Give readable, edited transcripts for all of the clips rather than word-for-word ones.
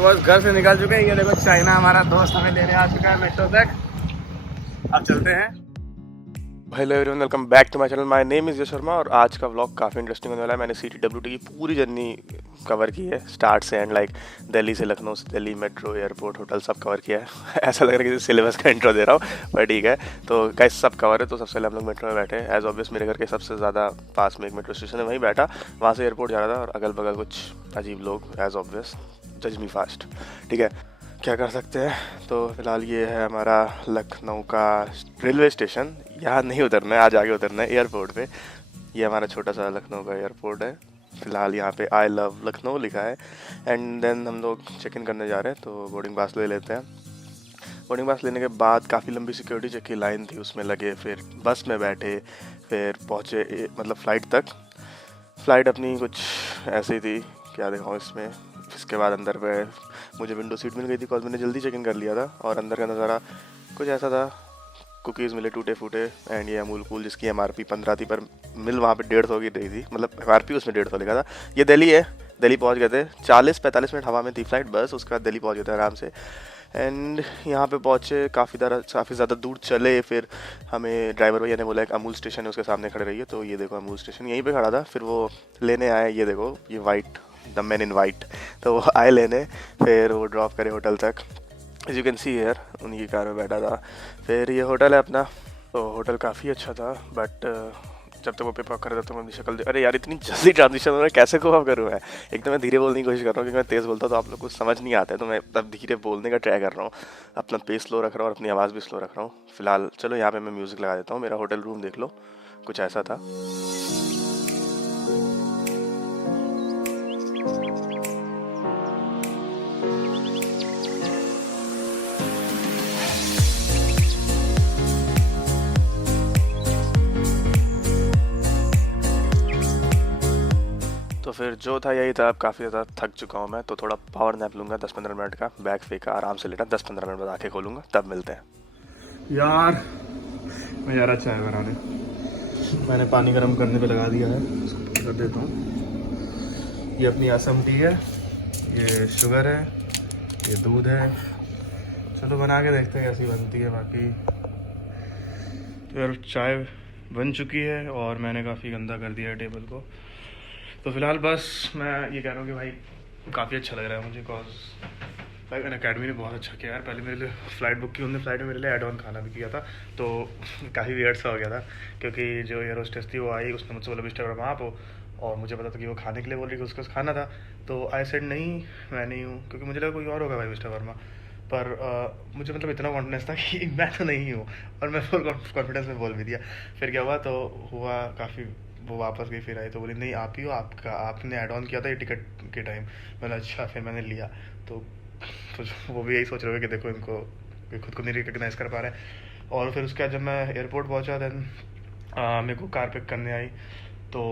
तो बस घर से निकल चुके हैं। ये देखो चाइना हमारा दोस्त हमें लेने आ चुका है मेट्रो तक। अब चलते हैं। Hello everyone, welcome back to my channel. My name is Yash Sharma और आज का व्लॉग काफ़ी इंटरेस्टिंग होने वाला है। मैंने CTWT की पूरी जर्नी कवर की है, स्टार्ट से एंड, लाइक दिल्ली से लखनऊ से दिल्ली, मेट्रो, एयरपोर्ट, होटल सब कवर किया है। ऐसा लग रहा है कि सिलेबस का इंट्रो दे रहा हूँ, पर ठीक है। तो गाइस सब कवर है। तो सबसे पहले हम लोग मेट्रो में बैठे। एज ऑब्वियस मेरे घर के सबसे ज़्यादा पास में एक मेट्रो स्टेशन है, वहीं बैठा। वहाँ से एयरपोर्ट जा रहा था और अगल बगल कुछ अजीब लोग, एज ऑब्वियस, जज मी फास्ट, ठीक है, क्या कर सकते हैं। तो फिलहाल ये है हमारा लखनऊ का रेलवे स्टेशन। यहाँ नहीं उतरना है, आज आगे उतरना है एयरपोर्ट पे। ये हमारा छोटा सा लखनऊ का एयरपोर्ट है। फिलहाल यहाँ पे आई लव लखनऊ लिखा है। एंड देन हम लोग चेक इन करने जा रहे हैं, तो बोर्डिंग पास ले लेते हैं। बोर्डिंग पास लेने के बाद काफ़ी लंबी सिक्योरिटी चेक की लाइन थी, उसमें लगे, फिर बस में बैठे, फिर पहुँचे मतलब फ़्लाइट तक। फ़्लाइट अपनी कुछ ऐसी थी, क्या दिखाऊँ इसमें। इसके बाद अंदर पे मुझे विंडो सीट मिल गई थी, बिकॉज मैंने जल्दी चेक इन कर लिया था। और अंदर का नज़ारा कुछ ऐसा था, कुकीज़ मिले टूटे फूटे। एंड ये अमूल कूल जिसकी MRP 15 थी, पर मिल वहाँ पे 150 की रही थी, मतलब MRP उसमें 150 लिखा था। ये दिल्ली है, दिल्ली पहुँच गए थे। 40-45 मिनट हवा में थी फ्लाइट बस, उसके बाद दिल्ली पहुँच गए थे आराम से। एंड यहाँ पे पहुँचे, काफ़ी ज़्यादा दूर चले। फिर हमें ड्राइवर भैया ने बोला एक अमूल स्टेशन है, उसके सामने खड़े रहिए। तो ये देखो अमूल स्टेशन यहीं पे खड़ा था। फिर वो लेने आए, ये देखो ये white, the man in white. तो वो आए लेने, फिर वो ड्रॉप करे होटल तक। As you can see here, उनकी कार में बैठा था। फिर ये होटल है अपना। तो होटल काफ़ी अच्छा था, बट जब तक वो पेपर कर रहा था मैं अपनी शक्ल दे, अरे यार इतनी जल्दी ट्रांजिशन हो रहा है, कैसे को अब करूँ मैं। एक तो मैं धीरे बोलने की कोशिश कर रहा हूँ, क्योंकि मैं तेज़ बोलता हूँ तो आप लोग को समझ नहीं आता है, तो मैं तब धीरे बोलने का ट्राई कर रहा हूँ। अपना पेस स्लो रख रहा हूँ और अपनी आवाज़ भी स्लो रख रहा हूँ। फिलहाल चलो यहाँ पे मैं म्यूज़िक लगा देता हूँ। मेरा होटल रूम देख लो, कुछ ऐसा था। तो फिर जो था यही था। अब काफ़ी ज़्यादा थक चुका हूँ मैं, तो थोड़ा पावर नैप लूँगा 10-15 मिनट का। बैग फेंका, आराम से लेटा, 10-15 मिनट बाद आँखें खोलूँगा, तब मिलते हैं। यार मैं जा रहा चाय बनाने। मैंने पानी गर्म करने पे लगा दिया है, कर देता हूँ। ये अपनी असम टी है, ये शुगर है, ये दूध है। चलो बना के देखते हैं कैसी बनती है। बाकी तो यार चाय बन चुकी है और मैंने काफ़ी गंदा कर दिया है टेबल को। तो फिलहाल बस मैं ये कह रहा हूँ कि भाई काफ़ी अच्छा लग रहा है मुझे, कॉज भाई अनअकैडमी ने बहुत अच्छा किया यार। पहले मेरे लिए फ़्लाइट बुक की, उन्होंने फ़्लाइट में मेरे लिए एड ऑन खाना भी किया था, तो काफ़ी वियर्ड सा हो गया था। क्योंकि जो एयर होस्टेस थी वो आई, उसने मुझसे बोला मिस्टर वर्मा आप हो, और मुझे पता था कि वो खाने के लिए बोल रही, कि उसका खाना था। तो आई सेड नहीं, मैं नहीं हूँ, क्योंकि मुझे लगा कोई और होगा भाई मिस्टर वर्मा। पर मुझे मतलब इतना कॉन्फिडेंस था कि मैं तो नहीं हूँ, और मैं फुल कॉन्फिडेंस में बोल भी दिया। फिर क्या हुआ, तो हुआ काफ़ी, वो वापस गई, फिर आई तो बोली नहीं आप ही हो, आपका आपने ऐड ऑन किया था ये टिकट के टाइम। मैंने अच्छा, फिर मैंने लिया। तो वो भी यही सोच रहे हो कि देखो इनको, ये खुद को नहीं रिकग्नाइज़ कर पा रहे हैं। और फिर उसके बाद जब मैं एयरपोर्ट पहुंचा, देन मेरे को कार पिक करने आई। तो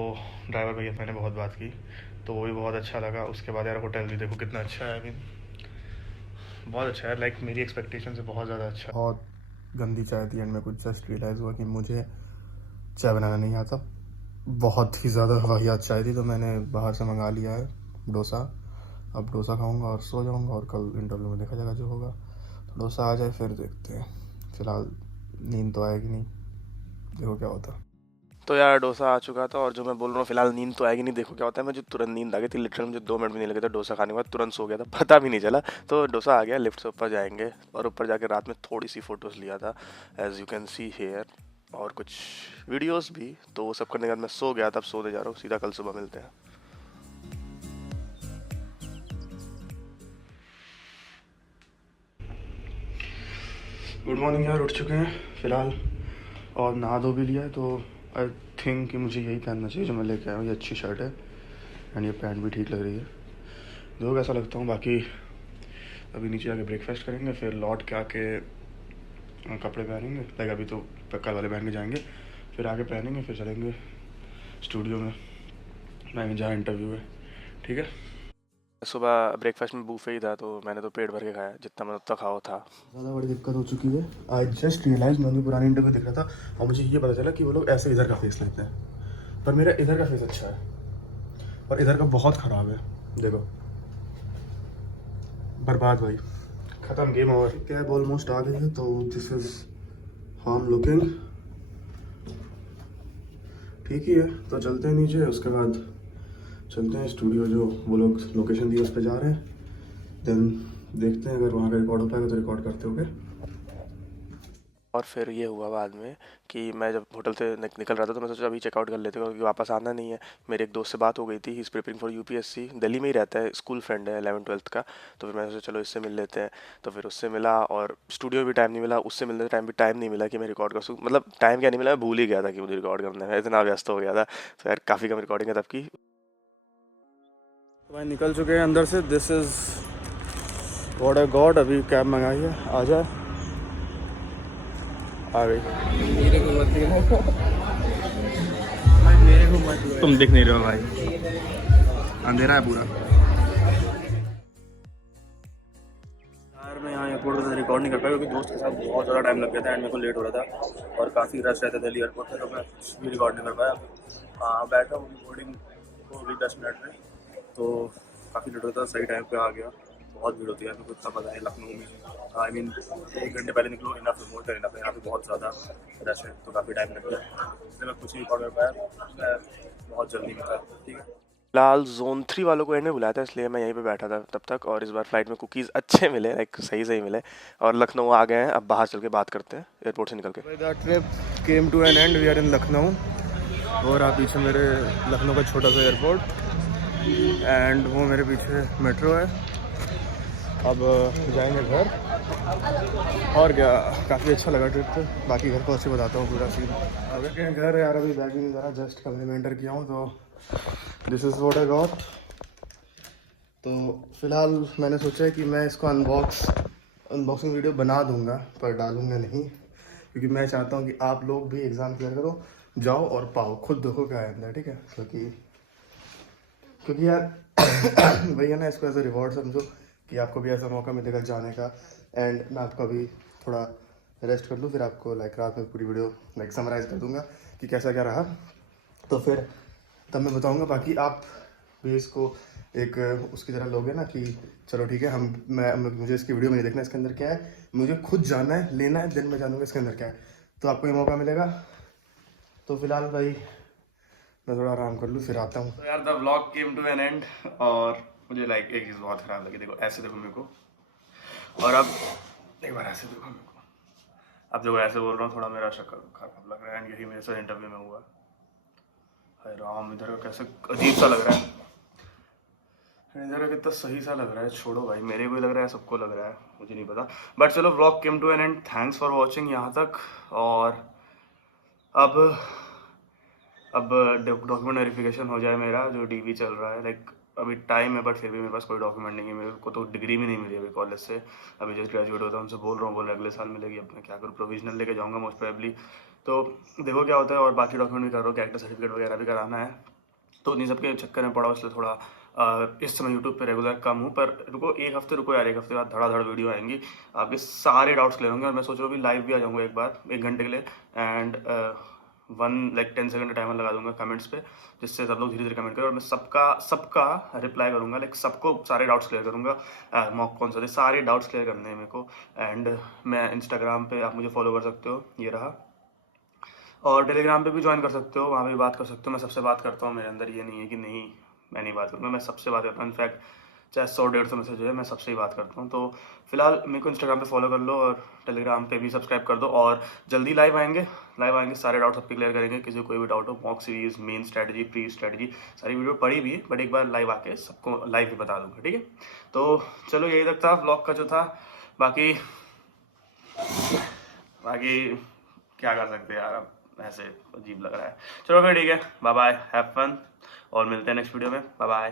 ड्राइवर भैया से मैंने बहुत बात की, तो वो भी बहुत अच्छा लगा। उसके बाद यार होटल भी देखो कितना अच्छा है, अभी बहुत अच्छा है, लाइक मेरी एक्सपेक्टेशन से बहुत ज़्यादा अच्छा। बहुत गंदी चाय थी एंड मेरे को जस्ट रियलाइज़ हुआ कि मुझे चाय बनाना नहीं आता। बहुत ही ज़्यादा वाहियात चाय थी, तो मैंने बाहर से मंगा लिया है डोसा। अब डोसा खाऊंगा और सो जाऊंगा, और कल इंटरव्यू में देखा जाएगा जो होगा। तो डोसा आ जाए फिर देखते हैं। फिलहाल नींद तो आएगी नहीं, देखो क्या होता। तो यार डोसा आ चुका था, और जो मैं बोल रहा हूँ फिलहाल नींद तो आएगी नहीं, देखो क्या होता है। मुझे तुरंत नींद आ गई थी, लिटरली मुझे 2 मिनट भी नहीं लगे थे डोसा खाने के बाद, तुरंत सो गया था, पता भी नहीं चला। तो डोसा आ गया, लिफ्ट से ऊपर जाएंगे, और ऊपर जाके रात में थोड़ी सी फ़ोटोज़ लिया था, as you can see here, और कुछ वीडियोस भी। तो वो सब करने के बाद मैं सो गया, तब सोने जा रहा हूँ, सीधा कल सुबह मिलते हैं। गुड मॉर्निंग यार, उठ चुके हैं फिलहाल, और नहा धो भी लिया है। तो आई थिंक कि मुझे यही पहनना चाहिए जो मैं लेके आया हूँ। ये अच्छी शर्ट है एंड ये पैंट भी ठीक लग रही है, देखो कैसा लगता हूँ। बाकी अभी नीचे आके ब्रेकफास्ट करेंगे, फिर लौट के आके कपड़े पहनेंगे, लाइक अभी तो कल वाले पहन के जाएंगे, फिर आगे पहनेंगे, फिर चलेंगे स्टूडियो में, मैं जहाँ इंटरव्यू है, ठीक है। सुबह ब्रेकफास्ट में बूफे ही था, तो मैंने तो पेट भर के खाया, जितना मैं उतना खाओ था। ज़्यादा बड़ी दिक्कत हो चुकी है। आई जस्ट रियलाइज, मैं पुरानी इंटरव्यू देख रहा था और मुझे ये पता चला कि वो लोग ऐसे इधर का फेस लेते हैं, पर मेरा इधर का फेस अच्छा है और इधर का बहुत ख़राब है। देखो बर्बाद भाई, ख़त्म, गेम ओवर। कैब ऑलमोस्ट आ गई है, तो this is how I am looking. ठीक ही है, तो चलते हैं नीचे, उसके बाद चलते हैं स्टूडियो, जो वो लोग लोकेशन दी उस पर जा रहे हैं। देन देखते हैं, अगर वहाँ का रिकॉर्ड हो पाएगा तो रिकॉर्ड करते होंगे। और फिर ये हुआ बाद में कि मैं जब होटल से निकल रहा था तो मैं सोचा अभी चेकआउट कर लेते हैं, क्योंकि वापस आना नहीं है। मेरे एक दोस्त से बात हो गई थी, he is preparing for UPSC, Delhi में ही रहता है, स्कूल फ्रेंड है 11th-12th का। तो फिर मैंने सोचा चलो इससे मिल लेते हैं। तो फिर उससे मिला, और स्टूडियो भी टाइम नहीं मिला, उससे मिलने टाइम भी टाइम नहीं मिला कि मैं रिकॉर्ड कर सकूँ। मतलब टाइम क्या नहीं मिला, मैं भूल ही गया था कि मुझे रिकॉर्ड करना है, इतना व्यस्त हो गया था। तो यार काफ़ी कम रिकॉर्डिंग है तब की। तो भाई निकल चुके हैं अंदर से। This is what I got. अभी कैब मंगाई है, आ जाए, आ गई। मेरे को मत देखो, मेरे को मत देखो। तुम दिख नहीं रहे हो भाई, अंधेरा है पूरा। यार मैं यहाँ एयरपोर्ट पर रिकॉर्ड नहीं कर पाया, क्योंकि दोस्त के साथ बहुत ज़्यादा टाइम लग गया था एंड मेरे को लेट हो रहा था और काफ़ी रश रहता था दिल्ली एयरपोर्ट पर, तो मैं कुछ भी रिकॉर्ड नहीं कर पाया। बैठा हूँ रिकॉर्डिंग हो गई 10 मिनट में, तो काफ़ी लेट होता था, सही टाइम पे आ गया। बहुत भीड़ होती है, मेरे को इतना पता है लखनऊ में। आई मीन 1 घंटे पहले निकलो, इनफ मोर देन इनफ है, यहाँ पे बहुत ज़्यादा रश है, तो काफ़ी टाइम लग गया, इसलिए मैं कुछ नहीं रिकॉर्ड कर पाया। मैं बहुत जल्दी में था। ठीक है, फिलहाल जोन 3 वालों को एंड में बुलाया था, इसलिए मैं यहीं पे बैठा था तब तक। और इस बार फ्लाइट में कुकीज़ अच्छे मिले, लाइक सही मिले। और लखनऊ आ गए हैं, अब बाहर चल के बात करते हैं एयरपोर्ट से निकल के। The trip came to an end, we are in Lucknow. और आप पीछे मेरे लखनऊ का छोटा सा एयरपोर्ट, एंड वो मेरे पीछे मेट्रो है। अब जाएंगे घर, और क्या, काफ़ी अच्छा लगा ट्रिप पे। बाकी घर को अच्छे बताता हूँ पूरा सीन। अगर क्या घर यार, अभी बैग ही नहीं जरा, जस्ट कमरे में एंटर किया हूँ, तो this is what I got. तो फिलहाल मैंने सोचा है कि मैं इसको अनबॉक्सिंग वीडियो बना दूंगा, पर डालूंगा नहीं, क्योंकि मैं चाहता हूँ कि आप लोग भी एग्ज़ाम क्लियर करो, जाओ और पाओ, खुद देखो क्या है अंदर। ठीक है, क्योंकि यार वही है ना, इसको एज अ रिवॉर्ड समझो कि आपको भी ऐसा मौका मिलेगा जाने का। एंड मैं आपको अभी थोड़ा रेस्ट कर लूँ, फिर आपको लाइक रात में पूरी वीडियो लाइक समराइज़ कर दूंगा कि कैसा क्या रहा, तो फिर तब मैं बताऊंगा। बाकी आप भी इसको एक उसकी तरह लोगे ना कि चलो ठीक है, मुझे इसकी वीडियो में नहीं देखना इसके अंदर क्या है, मुझे खुद जाना है, लेना है, दिन में जानूंगा इसके अंदर क्या है, तो आपको ये मौका मिलेगा। तो फिलहाल भाई मैं थोड़ा आराम कर लूँ, फिर आता हूँ। तो यार the vlog came to an end, और मुझे लाइक एक चीज़ बहुत ख़राब लगी। देखो ऐसे देखो मेरे को, और अब एक बार ऐसे देखो मेरे को। अब देखो ऐसे बोल रहा हूँ, थोड़ा मेरा शक्ल खराब लग रहा है, एंड यही मेरे साथ इंटरव्यू में हुआ। हाय राम, इधर का कैसे अजीब सा लग रहा है, इधर का कितना सही सा लग रहा है। छोड़ो भाई, मेरे को ही लग रहा है, सबको लग रहा है, मुझे नहीं पता। बट चलो, vlog came to an end, thanks for watching यहाँ तक। और अब डॉक्यूमेंट वेरिफिकेशन हो जाए मेरा, जो डीवी चल रहा है। लाइक अभी टाइम है, बट फिर भी मेरे पास कोई डॉक्यूमेंट नहीं है। मेरे को तो डिग्री भी नहीं मिली अभी कॉलेज से, अभी जस्ट ग्रेजुएट होता हूँ। उनसे बोल रहा हूँ, बोले अगले साल मिलेगी। अब मैं क्या करूँ, प्रोविजनल लेके जाऊँगा मोस्ट प्रोबेबली, तो देखो क्या होता है। और बाकी डॉक्यूमेंट भी कर रहा हूँ, कैरेक्टर सर्टिफिकेट वगैरह भी कराना है, तो इन सब के चक्कर में पड़ा, इसलिए थोड़ा इस समय यूट्यूब पे रेगुलर कम हूँ। पर रुको, एक हफ्ते रुको यार, एक हफ्ते बाद धड़ाधड़ वीडियो आएंगी, आपके सारे डाउट्स क्लियर होंगे। और मैं सोच रहा हूँ कि लाइव भी आ जाऊँगा एक बार, 1 घंटे के लिए, एंड 10 सेकंड टाइमर लगा दूंगा कमेंट्स पे, जिससे सब लोग धीरे धीरे कमेंट करें, और मैं सबका रिप्लाई करूंगा, लाइक सबको सारे डाउट्स क्लियर करूंगा। मॉक कौन सा, सारे डाउट्स क्लियर करने हैं मेरे को। एंड मैं इंस्टाग्राम पे आप मुझे फॉलो कर सकते हो, ये रहा, और टेलीग्राम पे भी ज्वाइन कर सकते हो, वहाँ पे भी बात कर सकते हो। मैं सबसे बात करता हूँ, मेरे अंदर ये नहीं है कि नहीं मैं नहीं बात करूँगा, मैं सबसे बात करता हूँ। इनफैक्ट चाहे 100-150 मैसेज है, मैं सबसे ही बात करता हूँ। तो फिलहाल मेरे को इंस्टाग्राम पे फॉलो कर लो, और टेलीग्राम पे भी सब्सक्राइब कर दो। और जल्दी लाइव आएंगे, सारे डाउट सबके क्लियर करेंगे। किसी को कोई भी डाउट हो, mock series, main strategy, pre strategy, सारी वीडियो पड़ी भी है, बट एक बार लाइव आके सबको लाइव भी बता दूंगा। ठीक है, तो चलो यही तक था ब्लॉग का जो था। बाकी क्या कर सकते हैं यार, अब ऐसे अजीब लग रहा है। चलो फिर ठीक है, बाय बाय, हैव फन, और मिलते हैं नेक्स्ट वीडियो में। Bye bye.